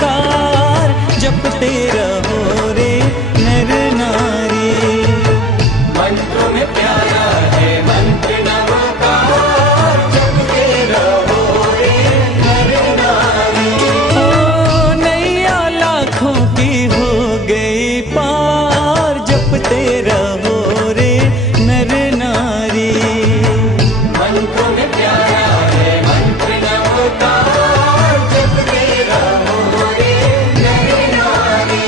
नमोकार जपते रहो रे नर नारी। मंत्र में प्यारा है मंत्र नमोकार जपते रहो रे नर नारी। ओ नैया लाखों की हो गई पार जपते रहो रे नर नारी। मंत्र में प्यारा है मंत्र नमोकार जपते रहो रे नर नारी।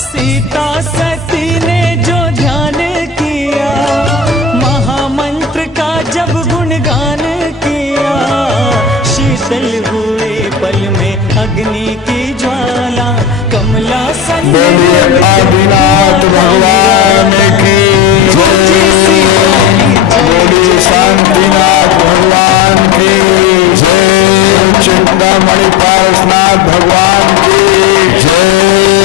सीता सती ने जो ध्यान किया महामंत्र का जब गुणगान किया शीतल हुए पल में अग्नि की ज्वाला कमला सन बोलिए आदिनाथ भगवान की जय। बोलिए शांतिनाथ भगवान की जय। चिंतामणि पारसनाथ भगवान की जय।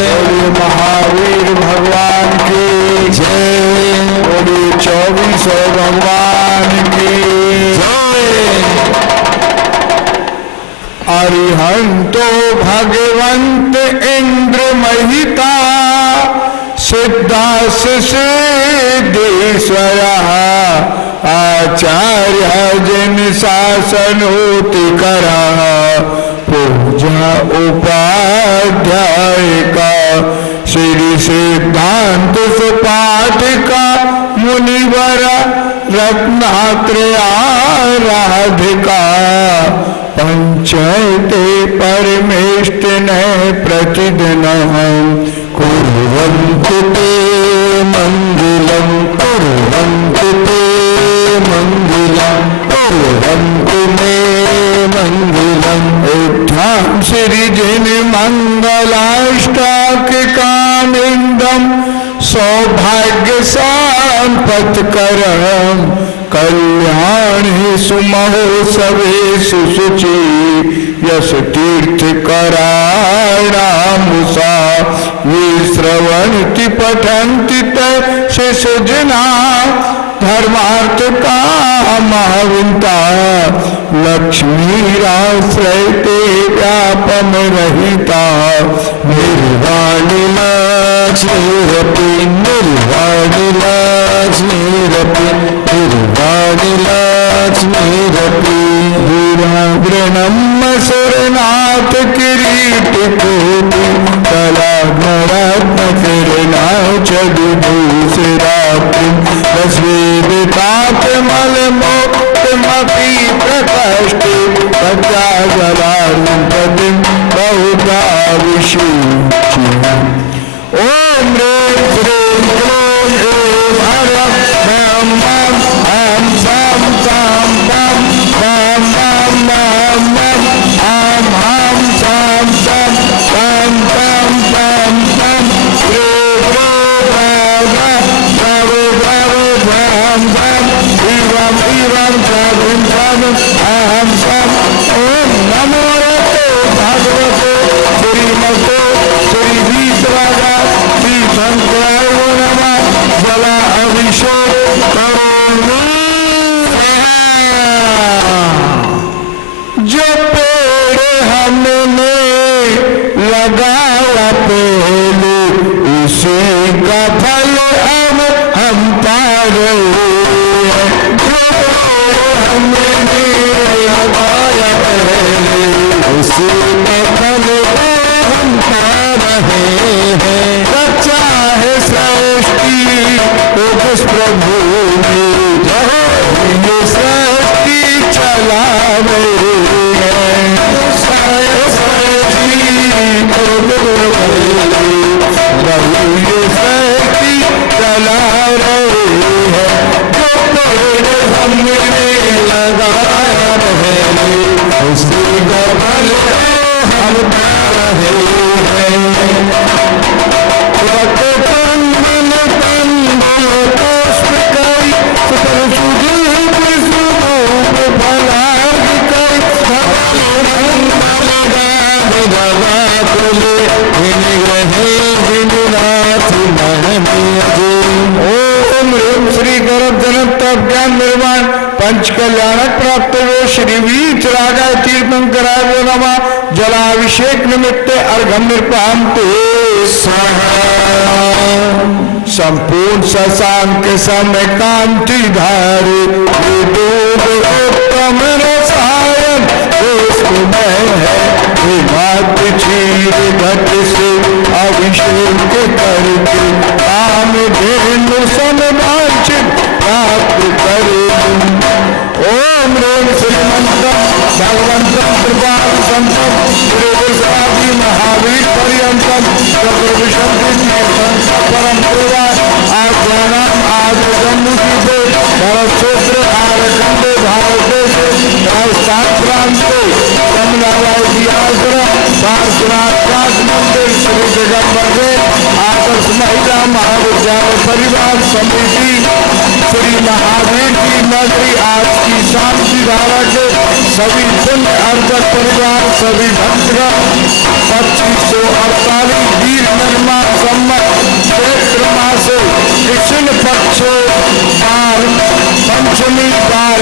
बोलिए महावीर भगवान की जय। बोलिए 24 भगवान की जय। अरिहंतो भगवंत इंद्र महिता सिद्धास सिद्धेश्वर आचार्य जिन शासनोति कर पूजा उपाध्याय का श्री सिद्धांत सुपाठ का मुनिवर रत्नात्रय राधिका पंचते परमेष्टिन प्रतिदिन कुर्वन्तु ते मंगलम कुर्वन्तु ते मंगलम कुर्वन्तु मे मंगलम। उत्थान श्रीजिन मंगलाष्टाक कामिंदम सौभाग्य संपत्करम कल्याण सुमहोत्सवे सुशुचि यश तीर्थ करामुषा विश्रवन्ति पठन्ति शिष जना धर्मार्थ कामविन्ता लक्ष्मीराश्रयते व्यापम रहिता निर्वाणी लक्ष्मीरपि निर्वाणी लक्ष्मीरपि निर्वाणी लक्ष्मीरपि दुराग्रणम सुरनाथ किरीट कोटि कलाग्नरत्न किरणा चदुभूषरात्रि रश्मिताप मलमोक्तमपि प्रकष्टे पद्याजलार्पति बहुधा विशुचि। ओम ह्रीं श्रीं क्लीं ऐं हरं बम बम हम बम बम बम बम बम बम बम हम हम बम बम बम बम बम बम श्री बम बम इवम इवम बम बम हम बम। ओम नमो भगवते श्रीमते श्री विश्वराजा श्री शंकराय नमः। जला अभिषेक करो जो पेड़ हमने लगाया पहले उसी का फल अब हम पा रहे हैं। जो पेड़ हमने लगाया पहले उसी का फल हम पा रहे हैं। सच्चा है सृष्टि उस प्रभु ने ये सृष्टि चला रहे हैं। सृष्टि ये सृष्टि चला रहे हैं। जो पेड़ हमने लगाया पहले उसी का फल हम पा रहे हैं। ओम ह्रीं श्री गर्भजनम तप ज्ञान निर्माण पंच कल्याणक प्राप्त हुए श्री वीतरागाय तीर्थंकराय नमः जलाभिषेक निमित्ते अर्घम निर्पहन्ते संपूर्ण शशांक समय कांति धारे उत्तम रसायन उसमें है विभात क्षीर घट से अभिषेक करके काम धेनु समवांछित प्राप्त करे। ओम ह्रीं श्रीमंतम भगवंतम कृपाल संतम श्री विश्वादी महावीर पर्यंतम चतुर्विशंति परम पूर्वा आज्ञानाम आदि जम्मू की दे भरत क्षेत्र आरखंड भारत देश राजस्थान प्रांत कमलाबाई की आश्रम पार्श्वनाथ काश मंदिर श्री दिगंबर आदर्श महिला महाविद्यालय परिवार समिति श्री महावीर की नगरी आज की शांति धारा के सभी पुण्य अर्जक परिवार सभी भक्तगण 2548 वीर निर्माण सम्मत चैत्र मास कृष्ण पक्ष पार पंचमी पार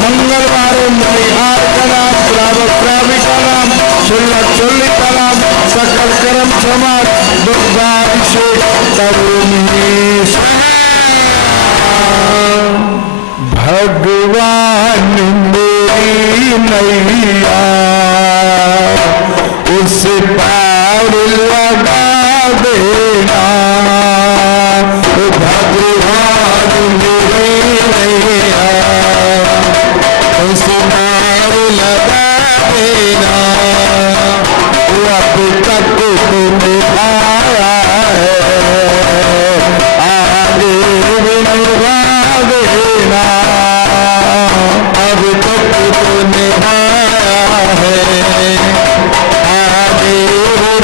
मंगलवार मणिहार का नाम श्रावक श्रावी का नाम चुल्लक चुल्ली का नाम सकल कर्म समाज दुर्गाभिषेक करुणी भगवान मेरी नैया उस पार लगा देना भगवान मेरी नैया उस पार लगा देना अब तक तुम आया है आगे बिना देना अब तक तुमने आया है आगे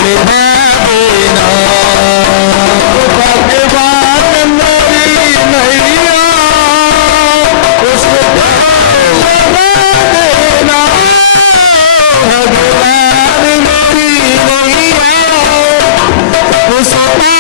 बिना देना भगवान मेरी नैया उसको लगा देना भगवान मेरी नैया उसको लगा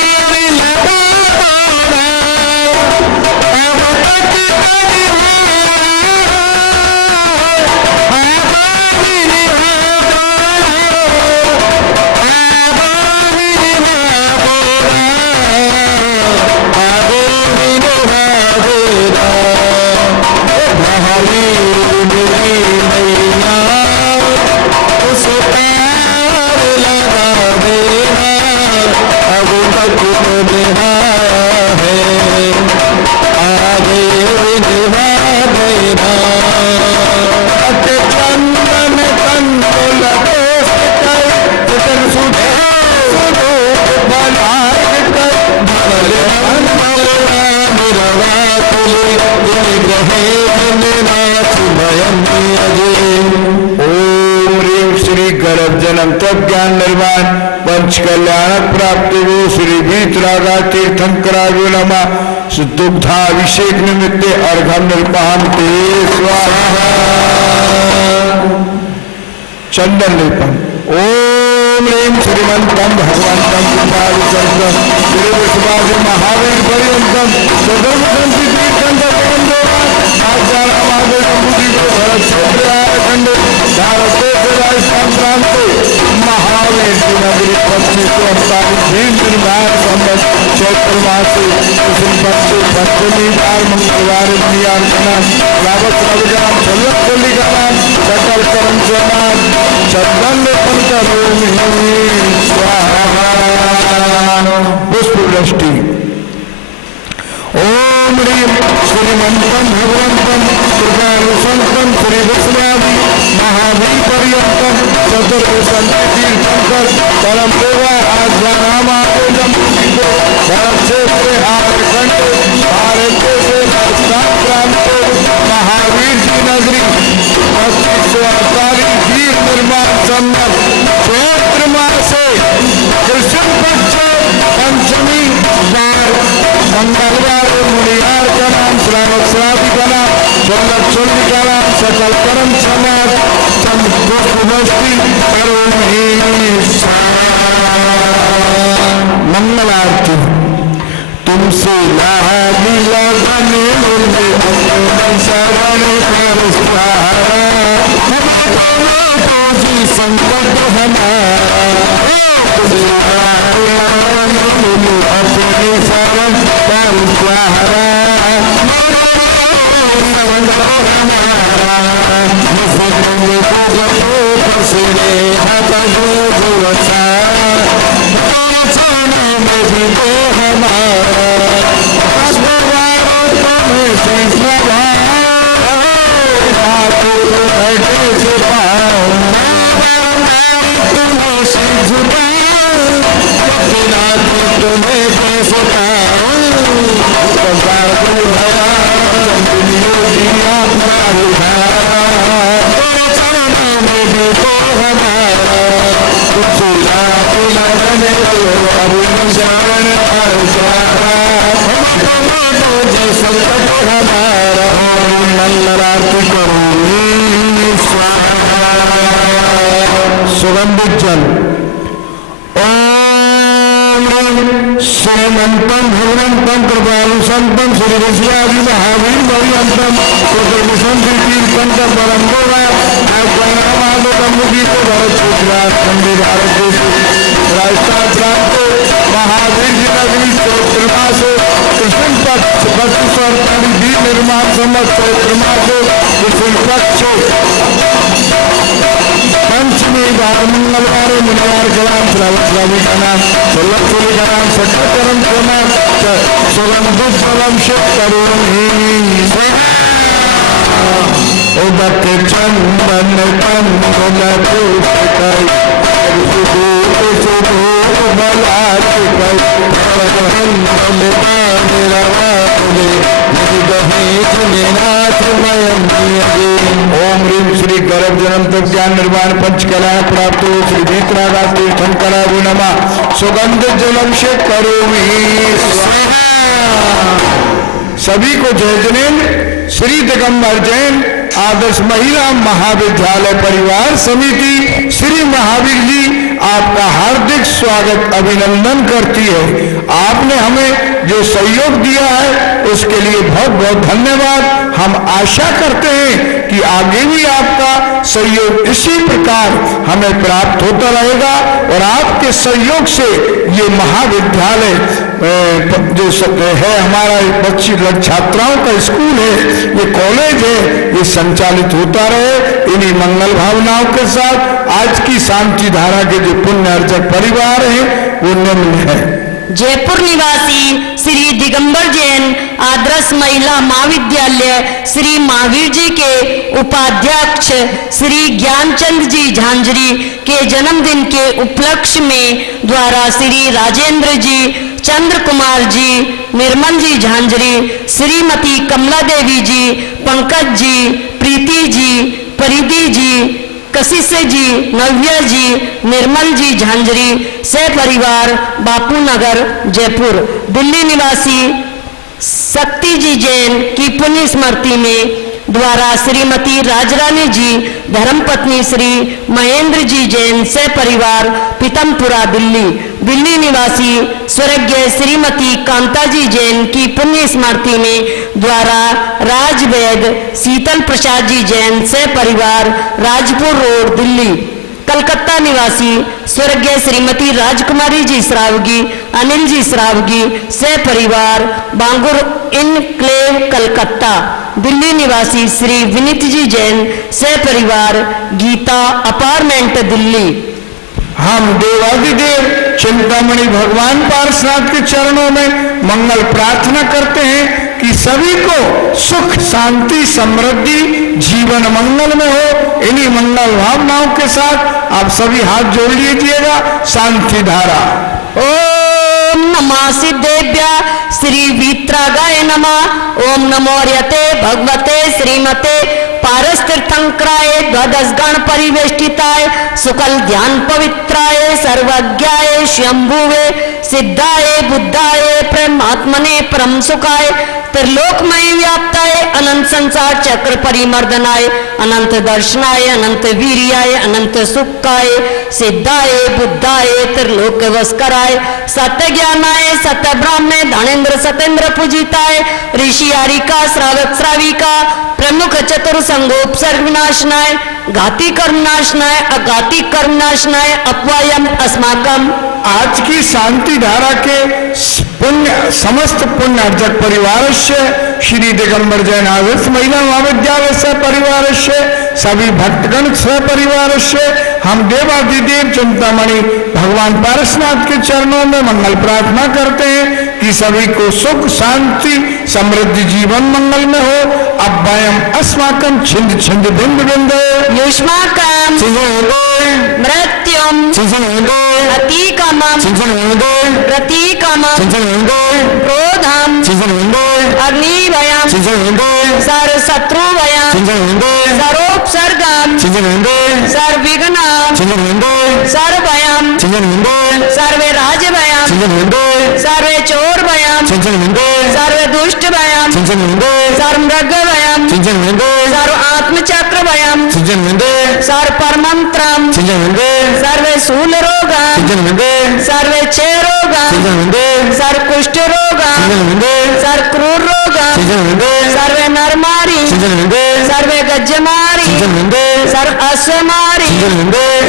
जन्म तप ज्ञान निर्माण पंच कल्याणक प्राप्ति वो श्री वीतरागा तीर्थंकराय नमः दुग्धाभिषेक निमित्ते अर्घम निर्पहन्ते स्वाहा। चंदन लेपन। ओम ह्रीं श्रीमंतम भगवंतम कृपालुसंतम श्री विश्वासी महावीर पर्यंतम सदर्भंति तीर्थंकर भारत राजस्थान प्रांत महावीर की नगरी 2548 निर्माण संबत चैत्र मास कृष्ण पक्ष पंचमी बार मंगलवार रावत रविराम चलक चली का नाम सकल कर्म समाज चंदन लेपन करोमि स्वाहा। पुष्प वृष्टि। ओम ह्रीं श्रीमंतम भगवंतम कृपालुसंतम श्री विश्वादी महावीर पर्यंतम चतुर्विशंति तीर्थंकर परम पूर्वा आज्ञानाम आदेशम भारत क्षेत्र आरखंड भारत देश राजस्थान प्रांत महावीर की नगरी 2548 वीर निर्माण संबत चैत्र मास कृष्ण पक्ष पंचमी बार मंगलवार मुनियार का नाम श्रावक श्रावी का नाम चंदक चुल्ली का नाम सकल कर्म समाज चंद्रपुष्टि करोमि। मंगल आरती। सुशीला लीला बने होंगे शरण पर सहारा जी संकट हमारा अपनी शरण पर सहारा सुगंधित जल श्रीमंतम भगवंतम कृपालु संतम श्री ऋषियादि महावीर भगवंतम कृष्ण तीर्थंत परम्परा राजस्थान प्रांत महावीर जी नगरी चैत्र मास कृष्ण पक्ष 32 निर्माण संवत चैत्र मास कृष्ण पक्ष पंचमी बार मंगलवार मुनिवार का नाम श्रावणी का नाम सोलक्षोली का नाम सटकरम का नाम सोलंबुद्ध सोलम शिव करोमी उदक चंदन कंदन ओम ह्रीम श्री गर्भ जन्म तक ज्ञान निर्माण पंचकला प्राप्त हो श्री भीतरागा तीर्थंकरा गुणमा सुगंध जलम से करोमि सभी को जय जनेन्द्र श्री दिगंबर जैन आदर्श महिला महाविद्यालय परिवार समिति श्री महावीर जी आपका हार्दिक स्वागत अभिनंदन करती है। आपने हमें जो सहयोग दिया है उसके लिए बहुत बहुत धन्यवाद। हम आशा करते हैं कि आगे भी आपका सहयोग इसी प्रकार हमें प्राप्त होता रहेगा और आपके सहयोग से ये महाविद्यालय जो है हमारा बच्ची छात्राओं का स्कूल है, ये कॉलेज है, ये संचालित होता रहे। इन्हीं मंगल भावनाओं के साथ आज की शांति धारा के जो पुण्य अर्चक परिवार हैं वो निम्न है। जयपुर निवासी श्री दिगंबर जैन आदर्श महिला महाविद्यालय श्री महावीर जी के उपाध्यक्ष श्री ज्ञानचंद जी झांझरी के जन्मदिन के उपलक्ष्य में द्वारा श्री राजेंद्र जी, चंद्र कुमार जी, निर्मल जी झांझरी, श्रीमती कमला देवी जी, पंकज जी, प्रीति जी, परिधि जी, कशिश जी, नव्या जी, निर्मल जी झांझरी से परिवार बापू नगर जयपुर दिल्ली निवासी शक्ति जी जैन की पुण्य स्मृति में द्वारा श्रीमती राजरानी जी, धर्मपत्नी श्री महेंद्र जी जैन से परिवार पीतमपुरा दिल्ली दिल्ली निवासी स्वर्गीय श्रीमती कांता जी जैन की पुण्य स्मृति में द्वारा राजवैद शीतल प्रसाद जी जैन से परिवार राजपुर रोड दिल्ली कलकत्ता निवासी स्वर्गीय श्रीमती राजकुमारी जी श्रावगी, अनिल जी श्रावगी से परिवार बांगुर इनक्लेव कलकत्ता दिल्ली निवासी श्री विनीत जी जैन से परिवार गीता अपार्टमेंट दिल्ली। हम देवादिदेव चिंतामणि भगवान पार्श्वनाथ के चरणों में मंगल प्रार्थना करते हैं कि सभी को सुख शांति समृद्धि जीवन मंगल में हो। इन्हीं मंगल भावनाओं के साथ आप सभी हाथ जोड़ लीजिएगा। शांति धारा। ओम नमः सिद्धेभ्य श्री वीतरागाय नमः। ओम नमो यते भगवते श्रीमते पारस तीर्थंकराय द्वादश गण परिवेष्टिताय सुकल ध्यान पवित्राय सर्वज्ञाय शंभुवे सिद्धाय बुद्धाय परमात्मने परम सुखाय त्रिलोकमय व्याप्ताय अनंत संसार चक्र परिमर्दनाय अनंत दर्शनाय अनंत वीर्याय अनंत सुखाय सिद्धाय बुद्धाय त्रिलोक वस्कराय सत्य ज्ञानाय सत्य ब्राह्मणे धनेन्द्र सतेन्द्र पूजिताय ऋषि हरिका श्रावक श्राविका प्रमुख चतुर संगोपसर्ग विनाशनाय घाती कर्मनाशनाय अघाती कर्मनाशनाय अपवायम अस्माकम। आज की शांति धारा के पुण्य समस्त पुण्य अर्जक परिवार से श्री दिगंबर जैन आदर्श महिला महाविद्यालय से परिवार से सभी भक्तगण परिवार से हम देवादिदेव चिंतामणि भगवान पारसनाथ के चरणों में मंगल प्रार्थना करते हैं कि सभी को सुख शांति समृद्धि जीवन मंगल में हो। अभयम अस्माकं छिंद छिंद बिंद बिंद युष्माकं मृत्युम अतीकमं प्रतीकमं क्रोधम अग्निभयम सर्वशत्रुभयम सर्वोपसर्गम सर्वविघ्नं सर्वभयम सर्वे राजभयम सर्वे चोरभयम सर्वे दुष्टभयम सर्वमृगभयम सर्व आत्मचक्रभयम सर्व परमंत्रम सर्वे शूलरोगम सर्वे क्षयरोगम सर्व कुष्ठरोगम सर्व क्रूररोगम सर्वे नरमारी सर्वे गज्जमारी सर्व अश्वमारी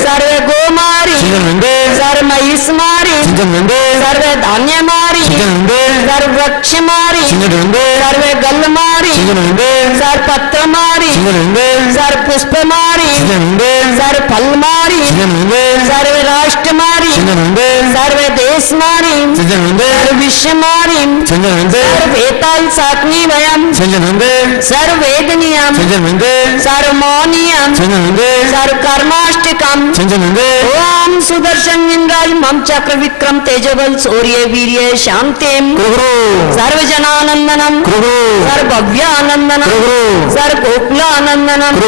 सर्वे गोमारी सर्व महिषमारी सर्वे धान्यमारी सर्व वृक्षमारी सर्वे गलमारी सर्व पत्रमारी सर्व पुष्पमारी सर्व फलमारी सर्वे राष्ट्रमारी सर्वे देशमारी सर्व विश्वमारी सर्व वेताल सात्नी भयम सर्व वेदनियम सर्व मौनियम सर्व कर्माष्टकम ओम सुदर्शन इंद्राज मम चक्र विक्रम तेजबल शौर्य वीर्य शांतिम सर्व जनानंदनम सर्व भव्यानंदनम सर्व गोकुलानंदनम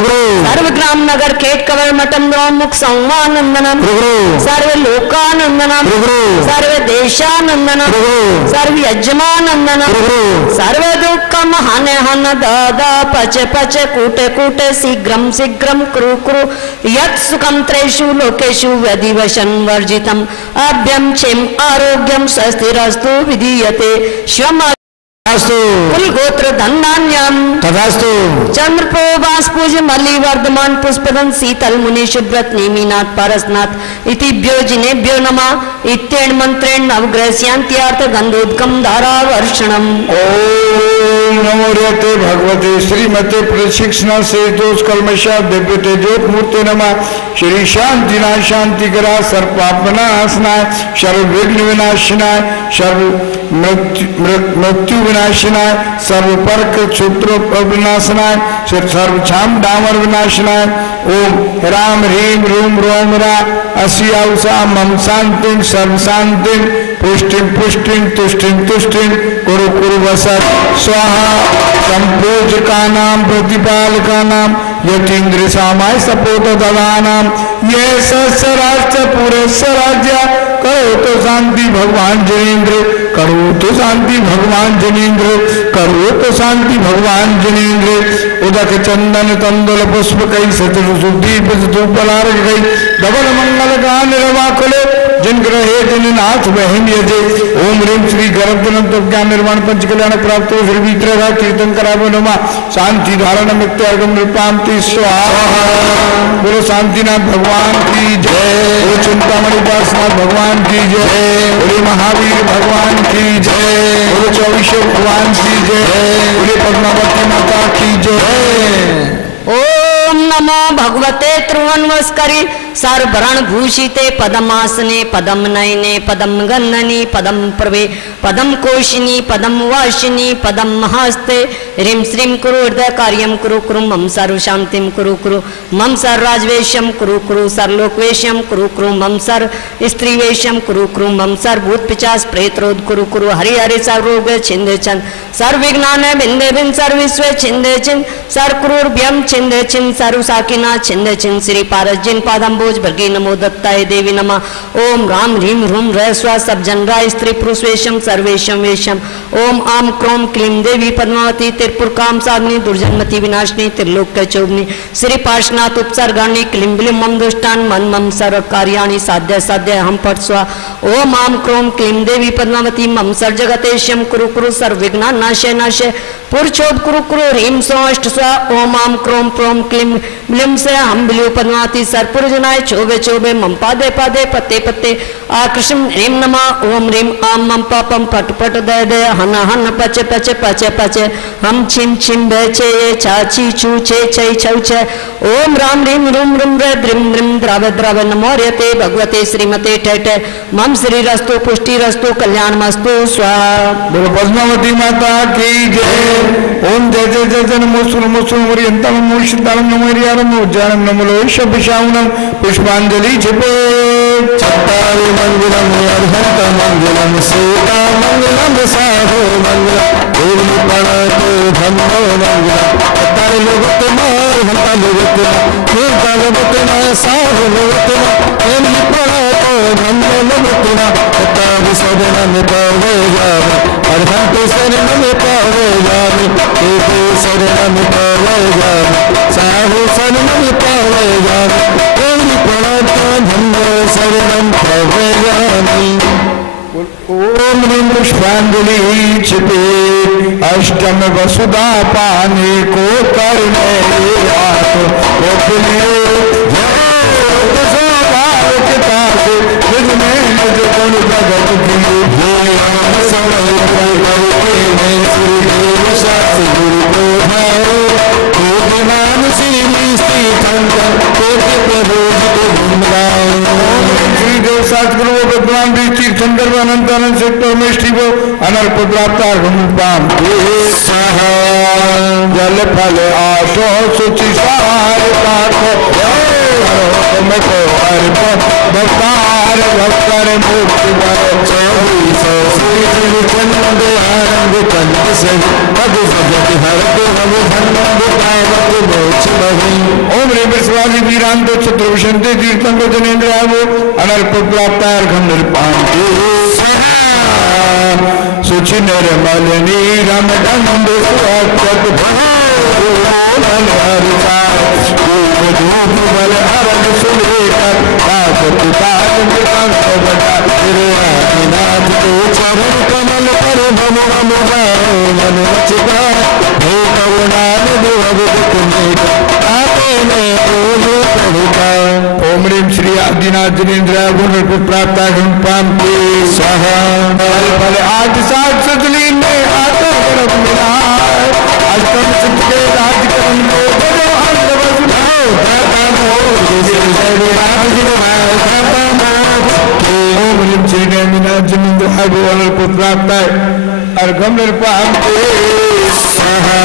सर्व ग्राम नगर खेत कवर मठम मुख संवानंदनम सर्व लोकानंदनम सर्व देशानंदनम सर्व यजमानंदनम सर्व दुःखम हन हन दादा पच पच कूट कूट शीघ्रम शीघ्रम कुरु कुरु यत् सुखम त्रेषु लोकेषु व्यधिवशन वर्जितम अभ्यम क्षेम आरोग्यम स्वस्तिरस्तु विधीयते श्वम कुल गोत्र धन्यान्यम तथास्तु चंद्रप्रभास पूज मल्ली वर्धमान पुष्पदन शीतल मुनि शुभ्रत नेमिनाथ पारसनाथ इतिभ्यो जिनेभ्यो नमः इत्येन मंत्रेण नवग्रह शांत्यार्थ गंधोदकम धारा वर्षणम। ओम नमो रते भगवते श्रीमते प्रशिक्षण से दोष कलमशा दिव्य तेजोत मूर्ति नमः श्री शांति ना शांति करा सर्पापनाशनाय सर्व विघ्न विनाशनाय सर्व मृत्यु विनाशनाय सर्व पर्क क्षुद्र विनाशनाय सर्व छाम डामर विनाशनाय ओम राम ह्रीम रूम रोम रा असिया उषा मम शांति सर्व शांति पुष्टिम पुष्टिम तुष्टिम तुष्टिम कुरु कुरु वसत स्वाहा संपूजका नाम प्रतिपालका नाम यतीन्द्र सामाय सपोत ददानाम ये सहस्राष्ट्र पूरे स्वराज्य करो तो शांति भगवान जनेन्द्र करो तो शांति भगवान जनेन्द्र करो तो शांति भगवान जनेन्द्र उदक चंदन तंदुल पुष्प कई सचर सुदीप धूपलार गई डबल मंगल का निर्वाकुले जिन ग्रहे जिन नाथ बहन यजे ओम ह्रीम श्री गर्भनंत ज्ञान निर्माण पंच कल्याण प्राप्त हो फिर भीतर कीर्तन करावो नमा शांति धारण मित्यागम नृपांति स्वाहा बोलो शांतिनाथ भगवान की जय बोलो चिंतामणि दासनाथ भगवान की जय बोले महावीर भगवान की जय बोलो चौबीसों भगवान की जय बोले पद्मावती माता की जय। ओम नमो भगवते त्रिभुवनस्करी सर्वभरण भूषिते पदमासने पदम नयने पदम गन्धनी पदम प्रवे पदम कोशिनी पदम वाशिनी पदम महास्ते ह्रीं श्रीं कुरु हृदय कार्यम कुरु कुरु मम सर्व शांतिम कुरु कुरु मम सर्व राजवेशम कुरु कुरु सर्वलोकवेशम कुरु कुरु मम सर्व स्त्रीवेशम कुरु कुरु मम सर्व भूत पिचास प्रेतरोध कुरु कुरु हरि हरि सर्व रोग छिंद चंद सर्विघ्नाने बिंदे बिन सर्विश्वे छिंदे छिंद सर्क्रूरभ्यम छिंदे छिंद सर्वसाकिना छिंदे छिंद श्री पारस जिन पादंबोज भर्गी नमो दत्ताय देवी नमः। ओम राम ह्रीम ह्रूम रह स्वा सब जनराय स्त्री पुरुष वेशम सर्वेशम वेशम। ओम आम क्रोम क्लीम देवी पद्मावती त्रिपुर काम साधनी दुर्जन्मति विनाशिनी त्रिलोक चौबनी श्री पार्श्वनाथ उपसर्गाणी क्लीम बिलिम मम दुष्टान मन मम सर्व कार्याणि साध्य साध्य हम पट स्वा। ओम आम क्रोम क्लीम देवी पद्मावती मम सर जगतेश्यम कुरु कुरु सर्वविघ्ना नाशे नाशे पुरुषोद कुरु कुरु ह्रीम सोष्ट स्वा। ओम आम क्रोम प्रोम क्लीम बिलिम से हम बिलियो पद्मावती सर्पुरजनाय चोबे चोबे मम पादे पादे पत्ते पत्ते आकृष्ण ह्रीम नमः। ओम ह्रीम आम मम पापम पट पट दय दय हन हन पचे पचे पचे पचे हम छिम छिम बेचे ये चाची चूचे छई छौचे। ओम राम ह्रीम रूम रूम रे द्रिम द्रिम द्राव द्राव नमोर्यते भगवते श्रीमते ठेठे मम श्री रस्तु पुष्टि रस्तु कल्याण मस्तु स्वाहा। बोलो पद्मावती माता की जय। ओम जय जय जय जय नमो नमो सूर्यंतम नमो शीतलम नमो हरियाणम नमो ज्ञानम नमो लोहिशाभिषावनम पुष्पांजलि छिपे चत्तारि मंगलम अर्हंत मंगलम सीता मंगलम साधु मंगलम देवी प्रणत धन्नो मंगलम चत्तारि लोकतमा हंता लोकतमा सीता लोकतमा साधु लोकतमा देवी प्रणत धन्नो लोकतमा चत्तारि सदनम पावे जामि अर्हंत शरणम पावे जामि देवी शरणम पावे जामि साधु शरणम पावे जामि देवी प्रणत धन्नो शरणम पावे जामि। ओम ह्रीं पुष्पांजलि छिपे अष्टम वसुधा पाने को करने तीर्थंकर अनंत अनंत सेक्टर में स्टीव अनर्प प्राप्त जल फल आशो सुचि सार भक्तार भक्तर मुक्ति ओम रे विश्वासी वीरांत चतुर्विशंते तीर्थंकर जनेन्द्र अनर्प प्राप्तार्घम निर्पांते सुचि निर्मल नीरम गंध सुरक्षत धूप बल हरण सुलेकर नाथ तो चरण कमल पर भम हम मन चिता हे करुणान ओम ह्रीं श्री आदिनाथ जनेन्द्र गुण प्राप्त पांते स्वाहा। फल आज सात सजली में आता मिला अष्टम सिद्ध के राजकरण को ओम ह्रीं श्री आदिनाथ जनेन्द्र गुण प्राप्त अर्घम निर्पांते स्वाहा।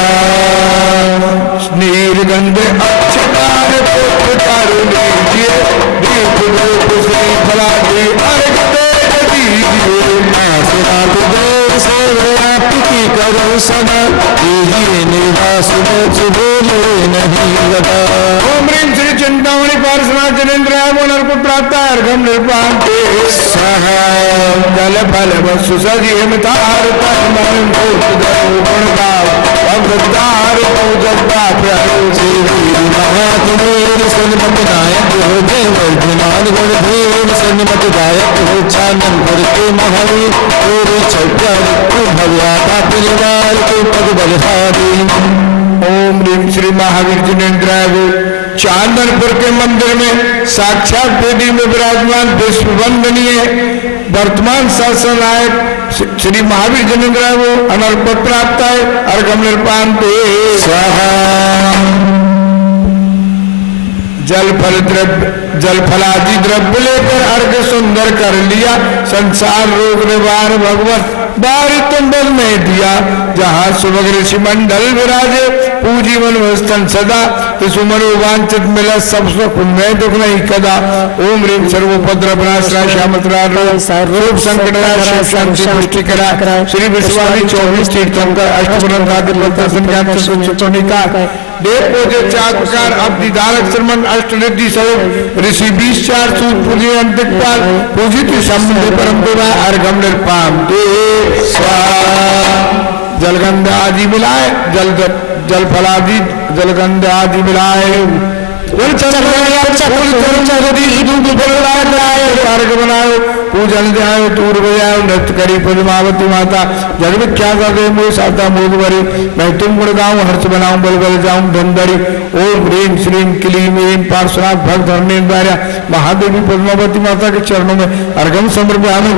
नीलगंध अक्षतार पुत्र तारुणी जिए दीप रूप से फला दे अर्घ दे दीजिए नाथ दे आपकी करो सदा दीजिए निवास बोले नहीं लगा। ओम ह्रीं श्री चिंतामणि पार्श्वनाथ जनेन्द्र अनर्प प्राप्त अर्घम निर्पांते स्वाहा। जल फल वसु सजी हिमतार तन मन भूत गुण गाव अवतार पूजता प्यारो सन्मत नायक हो जय वर्धमान गुण धीर सन्मत गायक हो चानन करके महावीर पूरी छठ्या भव्याता परिवार के पद बलहारी। ओम ह्रीं श्री महावीर जनेन्द्र चांदनपुर के मंदिर में साक्षात वेदी में विराजमान विश्व वंदनीय वर्तमान शासन नायक श्री महावीर जनेन्द्र अनर्प प्राप्त है अर्घम निर्पांते स्वाहा। जल फलादि द्रव्य लेकर अर्घ सुंदर कर लिया संसार रोग निवार भगवत बारी तुम बल में दिया जहाँ सुभग ऋषि मंडल विराजे पूजी मन वस्तन सदा सुमनो वांछित मिला सब सुख मैं दुख नहीं कदा। ओम ह्रीं सर्वोपद्र विनाशनाय श्यामतरा रूप संकट शांति पुष्टि करा। श्री विश्वामी 24 तीर्थंकर अष्टपुरंधाधिपति संज्ञान चतुर्निका देव पूजे 4 प्रकार अब्दिदारक श्रमण अष्टनिधि स्वरूप ऋषि 20 4 सूत पूजे अंतिकपाल पूजित संबंध परम देवा अर्घम निर्पाम दे स्वाहा। जलगंध आदि मिलाए जल फलादि जलगंध आदि मिलाए बनाओ पूजन जाओ तूर बजाओ नृत्य करी पद्मावती माता जग विख्यात मोह साता मोदवरी मैं तुम गुण गाऊं हर्ष बनाऊं बल बल जाऊं धनधरी। ओम ह्रीं श्रीं क्लीं ऐं पार्श्वनाथ भक्त धर्मेन्द्रार्या महादेवी पद्मावती माता के चरणों में अर्घम समर्पयामि।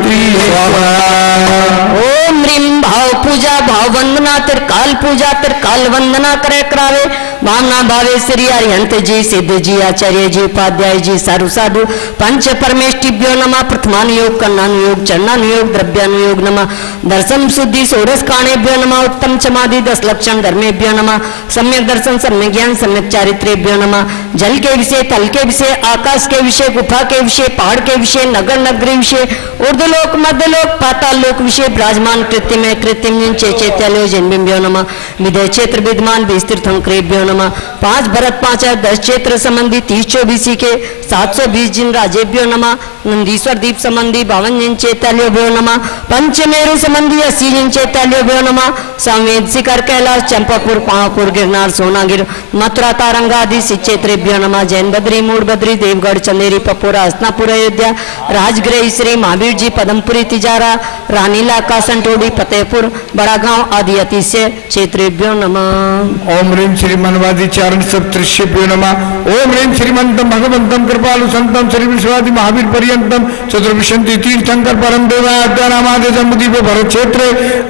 ओम ह्रीं भाव पूजा भाव वंदना त्रिकाल पूजा त्रिकाल वंदना करे करावे भावना भावे श्री हरिहंत जी सिद्ध जी आचार्य जी उपाध्याय जी सारु साधु पंच परमेष्टिभ्यो नमः। प्रथमानुयोग कर्णानुयोग चरणानुयोग द्रव्यानुयोग नमः। दर्शन शुद्धि षोडश काणेभ्यो नमः। उत्तम समाधि 10 लक्षण धर्मेभ्यो नमः। सम्यक दर्शन सम्यक ज्ञान सम्यक चारित्रेभ्यो नमः। जल के विषय तल के विषय आकाश के विषय गुफा के विषय पहाड़ के विषय नगर नगरी विषय ऊर्ध्वलोक मध्यलोक पाताल लोक विषय विराजमान कृत्रिम कृत्रिम चैत्यालय जन्मिभ्यो नमः। विदय क्षेत्र विद्यमान 20 तीर्थंकरेभ्यो नमः। 5 भरत 5 10 क्षेत्र संबंधी 30 24 के 720 जिन राजेभ्यो नमः। नंदीश्वर दीप संबंधी 52 जिन चैत्यालयोभ्यो नमः। पंचमेरु संबंधी 80 जिन चैत्यालयोभ्यो नमः। संवेद शिखर कैलाश चंपापुर पावापुर गिरनार सोनागिर मथुरा तारंगा आदि क्षेत्रेभ्यो नमः। जैन बद्री मूड बद्री देवगढ़ चंदेरी पपोरा हसनापुर अयोध्या राजगृह श्री महावीर जी पदमपुरी तिजारा रानीला कासनटोड़ी फतेहपुर बड़ा गांव आदि अतिशय क्षेत्रेभ्यो नमः। ओम ह्रीं श्रीमन्वादी चरण सप्तऋषिभ्यो नमः। ओम ह्रीं श्रीमंतम भगवंतम कृपालु संतम श्री विश्वादि महावीर पर्यंतम चतुर्विशंति तीर्थंकर परम देवा नामादि जम्बुदीप भरत क्षेत्र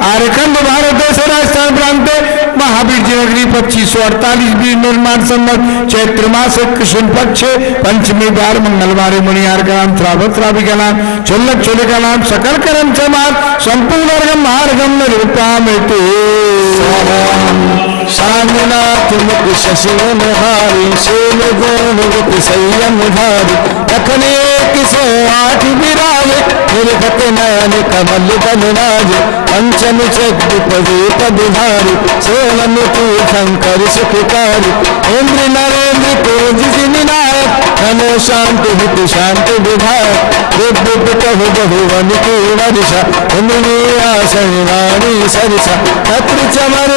आर्यखंड भारत देश राजस्थान प्रांत महावीर जी नगरी 2548 बीज निर्माण संबत चैत्र मास कृष्ण पक्ष पंचमी बार मंगलवार मुनियार का नाम श्रावक श्रावी का नाम चुल्लक चोले का नाम सकल करम समाज संपूर्ण अर्घम मार्गम रूपाम शांगनाथ मुख शशिवन हारी शील गुण संयम धारी रखने किसे 8 बिरावे निर्भत नयन कमल बलराज पंचम चक्र पदधारी सोनम तीर्थंकर सुखकारी इंद्र नरेंद्र पूज जिनायक नमो शांति हित शांति विधायक दिव्य कहु बहुवन की वर्षा इंद्री आसन वाणी सरसा छत्र चमर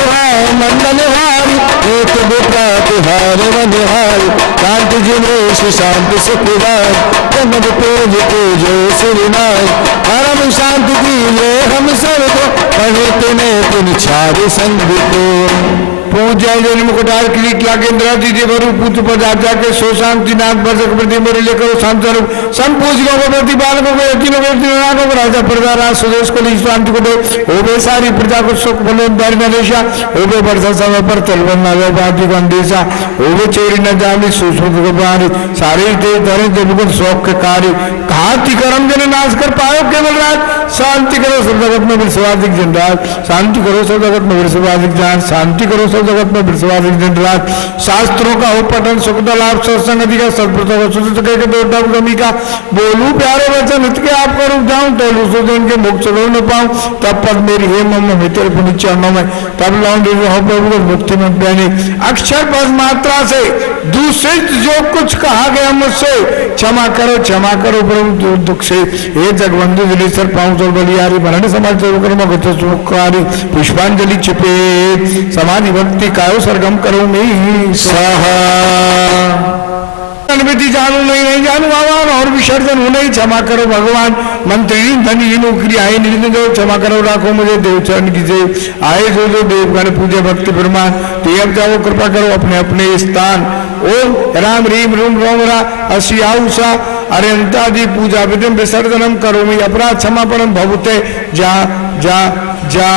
मंडल हारी एक विप्रातिहार वनिहारी कांति जिनेश शांति सुखदाय जन्म पूज पूजो श्रीनाय परम शांति दीजिए हम सबको पढ़े तिने पुन छारे संग को पूजा जन मुकुटार किरीट लाकेंद्र दीदी वरु पुत्र पदार्था के सो शांति नाथ वर्षक प्रति मेरे लेकर शांत स्वरूप संपूजिकों को प्रति बालकों को यतीनों को नागों को राजा प्रजा स्वदेश को शांति को दे ओबे सारी प्रजा को सुख बलोदारी नरेशा ओबे वर्षा समय पर तलवन नगर बाजी को अंदेशा ओबे चोरी न जानी सुस्मृत को बारी सारे देव धरे देवगुण शौक के कार्य घाति कर्म जन नाश कर पायो केवल राज शांति करो सब जगत में विश्वासिक जन राज शांति करो सब जगत में विश्वासिक जान शांति करो सब जगत में विश्वासिक जन राज शास्त्रों का हो पठन सुखदा लाभ सत्संग अधिकार सत्प्रता के दोटा कमी का बोलूं प्यारे वचन हित के आपको रुक जाऊं तो लुसुदन के मुख चलो न पाऊं तब पद मेरी हे मम मित्र पुनि चरणों में तब लौंडे हो प्रभु को मुक्ति में पहने अक्षर पद मात्रा से दूषित जो कुछ कहा गया मुझसे क्षमा करो प्रभु दुख से हे जगवंदु दिलेश्वर पाऊं चल बलियारी भरण समाज कर्म गत सुखकारी पुष्पांजलि छिपे समाधि भक्ति कायो सरगम करो में स्वाहा अनुमति जानू नहीं जानू आवान और विसर्जन हो नहीं क्षमा करो भगवान मंत्री धनी नौकरी आए निर्णय दो क्षमा करो राखो मुझे देव चरण की जय आए जो देवगण पूजे भक्ति प्रमाण देव जाओ कृपा करो अपने अपने स्थान ओम राम रीम रूम रोम रा असियाउसा अरियंतादि पूजा विधि विसर्जनम करो मैं अपराध क्षमापणम भवते जा जा जा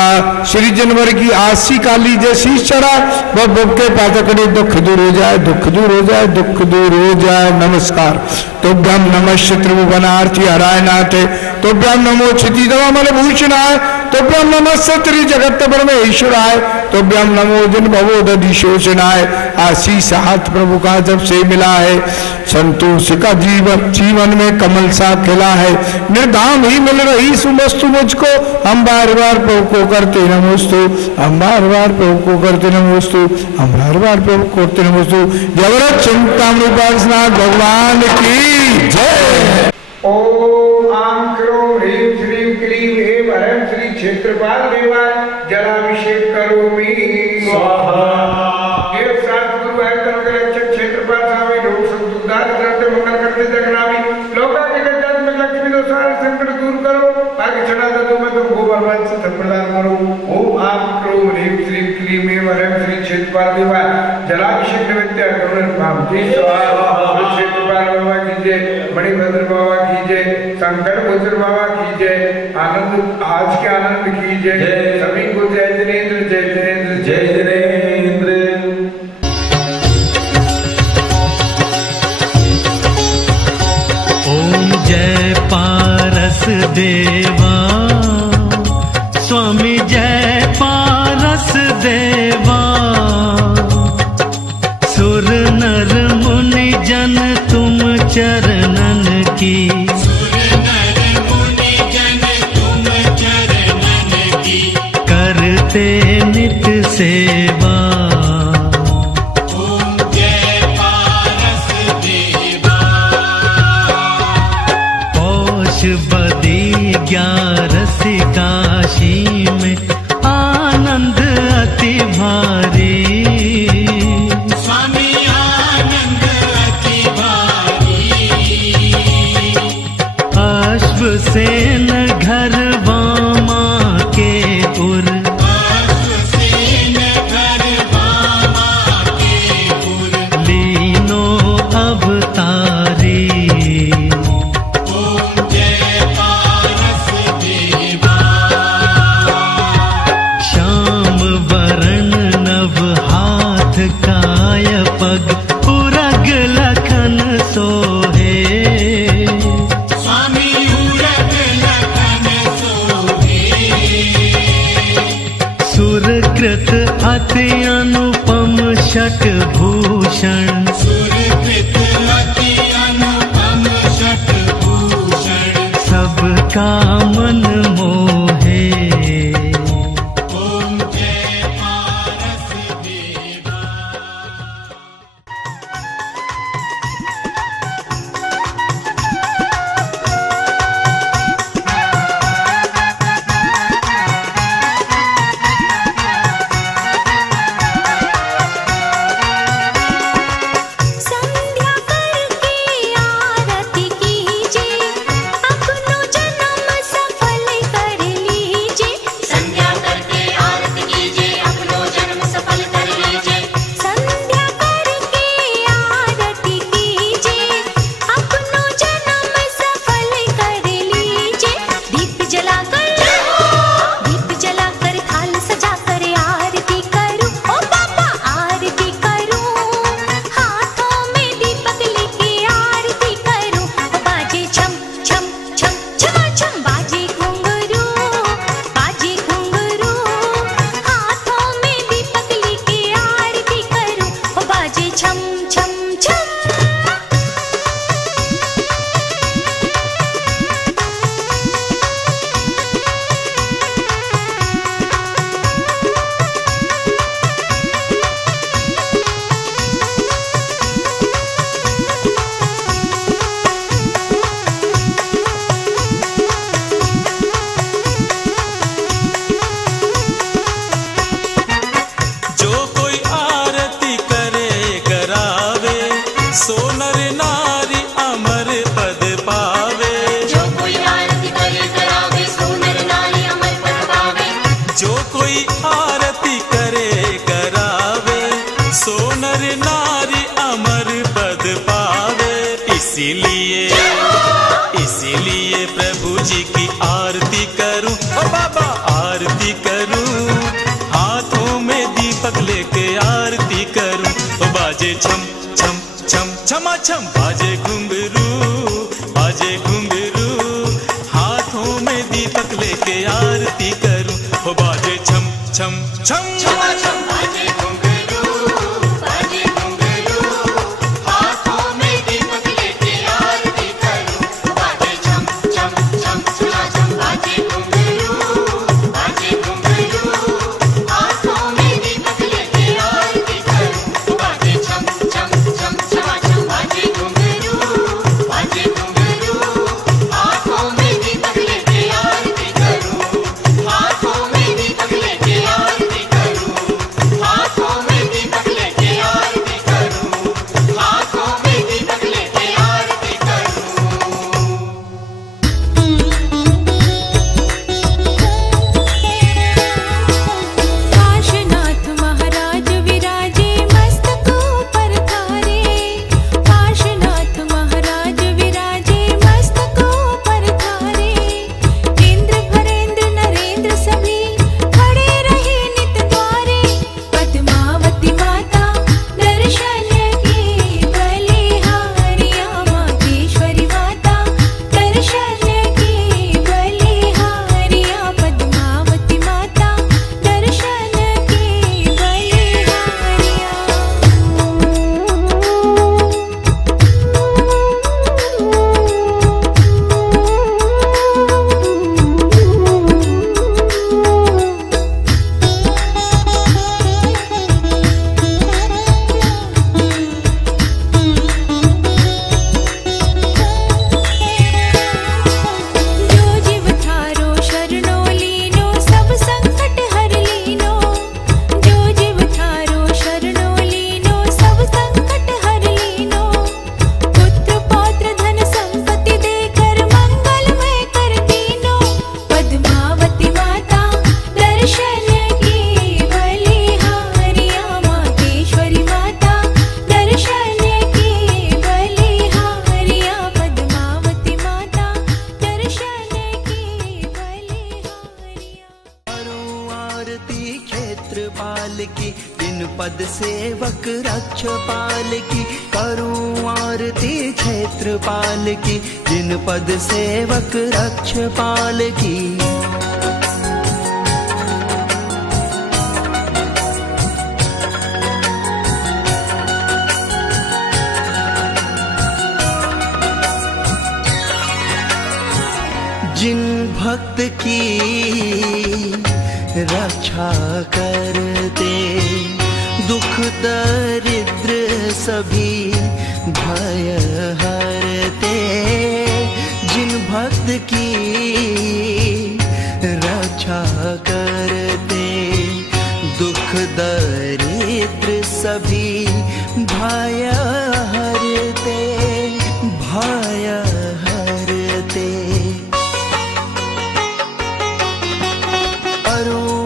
श्री जनवर की आशी काली जैसी चरा वह के पातकड़े दुख दूर हो जाए दुख दूर हो जाए दुख दूर हो जाए। नमस्कार। तुभ्यं नमः त्रिभुवनार्थी हराय नाथे, तुभ्यं नमो क्षितितमलभूषणाय, तुभ्यं नमः सत्री जगत परमेश्वराय, तुभ्यं नमो दिन भवोदधिशोषणाय। आशीष हाथ प्रभु का जब से मिला है, संतोष का जीवन में कमल सा खिला है। निर्धाम ही मिल रही सुमस्तु मुझको, हम बार बार प्रभु को करते नमोस्तु, हम बार बार प्रभु को करते नमोस्तु, हम बार बार प्रभु को करते नमोस्तु। जबरत चिंतामृपासना भगवान की जय। ओम आं क्रोम ह्रीं श्रीं क्लीं ऐं ह्रैं श्री क्षेत्रपाल देवाय जलाभिषेक करोमि स्वाहा। देव सद्गुरु है कनक रक्षक क्षेत्रपाल स्वामी लोक सुखदार द्रव्य मंगल करते जगनामी लोका के गजात में लक्ष्मी दो सारे संकट दूर करो, आगे चढ़ा दो मैं तुमको बर्बाद से प्रदान करूं। ओम आं क्रोम ह्रीं श्रीं क्लीं ऐं ह्रैं श्री क्षेत्रपाल देवाय जलाभिषेक निमित्त करुण भावती स्वाहा। क्षेत्रपाल बाबा की जय, मणिभद्र बाबा की जय, शंकर गोचर बाबा की जय, आनंद आज के आनंद की जय। सभी को जय जिनेन्द्र, जय जिनेन्द्र, जय जिनेन्द्र। ओम जय पारस देवा स्वामी, जय पारस देवा। सुर नर मुनि जन तुम चरणन की, करते नित सेवा। ओम जय पारस देवा। पौष बदी 11 काशी में आनंद अति भारी, स्वामी आनंद अति भारी। अश्वसेन घर वामा के उर, अश्वसेन घर वामा के उर। लीनो अवतारी। ओम जय पारस देवा। श्याम वरण नव हाथ काय पग, उरग लखन सोहे। स्वामी उरग लखन सोहे। सुरकृत अति अनुपम शट भूषण, सुरकृत अति अनुपम शट भूषण। सबका मन मोहे। ओम जय पारस देवा। संध्या करके आरती कीजिए, अपनो जन्म सफल कर लीजिए। संध्या करके आरती कीजिए, अपनो जन्म सफल कर लीजिए। संध्या करके आरती कीजिए, अपनो जन्म सफल कर लीजिए। दीप जलाकर थाल सजाकर आरती करूं, ओ बाबा आरती करूं। हाथों में दीपक लेके आरती करूं, ओ बाजे छम छम छम छमा छम, बाजे घुंघरू, बाजे घुंघरू। हाथों में दीपक लेके आरती करूं, ओ बाजे छम छम छम। जो कोई आरती करे करावे, सो नर नारी अमर पद पावे। जो कोई आरती करे करावे, सो नर नारी अमर पद पावे। जो कोई आरती करे करावे, सो नर नारी अमर पद पावे। इसीलिए प्रभु जी की आरती करूं, ओ बाबा आरती करूं। हाथों में दीपक लेके आरती करूं, ओ बाजे छम छम छम छमा छम, बाजे घुंघरू। की, जिनपद सेवक रक्षपाल की, करूं आरती क्षेत्रपाल की, जिनपद सेवक रक्षपाल की। जिन भक्त की रक्षा करते, दुख दरिद्र सभी भय हरते। जिन भक्त की रक्षा करते, दुख दरिद्र सभी भय हरते, भय हरते।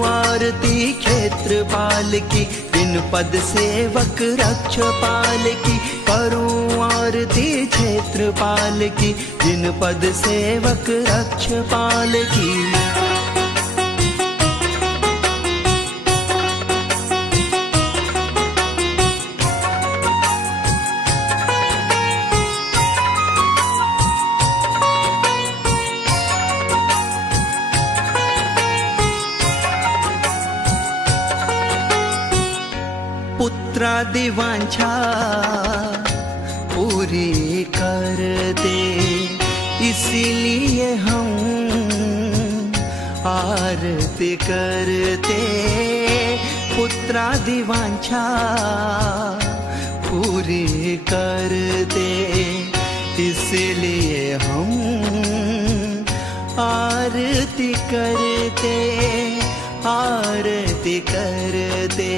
आरती क्षेत्रपाल की, जिनपद सेवक रक्षपाल की, करूं आरती क्षेत्रपाल की, जिनपद सेवक रक्षपाल की। पुत्रादि वांछा पूरी कर दे, इसीलिए हम आरती करते। पुत्रादि वांछा पूरी कर दे, इसलिए हम आरती करते, आरती करते।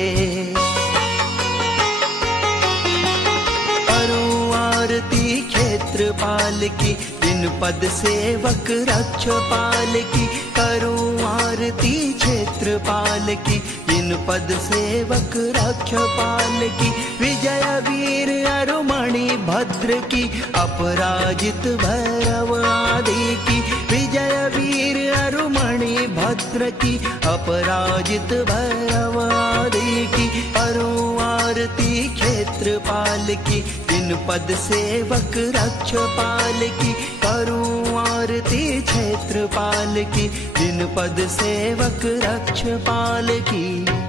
आरती क्षेत्रपाल की, जिनपद सेवक रक्षपाल की, करूं आरती क्षेत्रपाल की, जिनपद सेवक रक्षपाल की। विजय वीर अरुमणि भद्र की, अपराजित भैरव आदि की। विजय वीर अरुमणि भद्र की, अपराजित भैरव आदि की। करूं आरती क्षेत्रपाल की, जिनपद सेवक रक्षपाल की, करूं आरती क्षेत्रपाल की, जिनपद सेवक रक्षपाल की।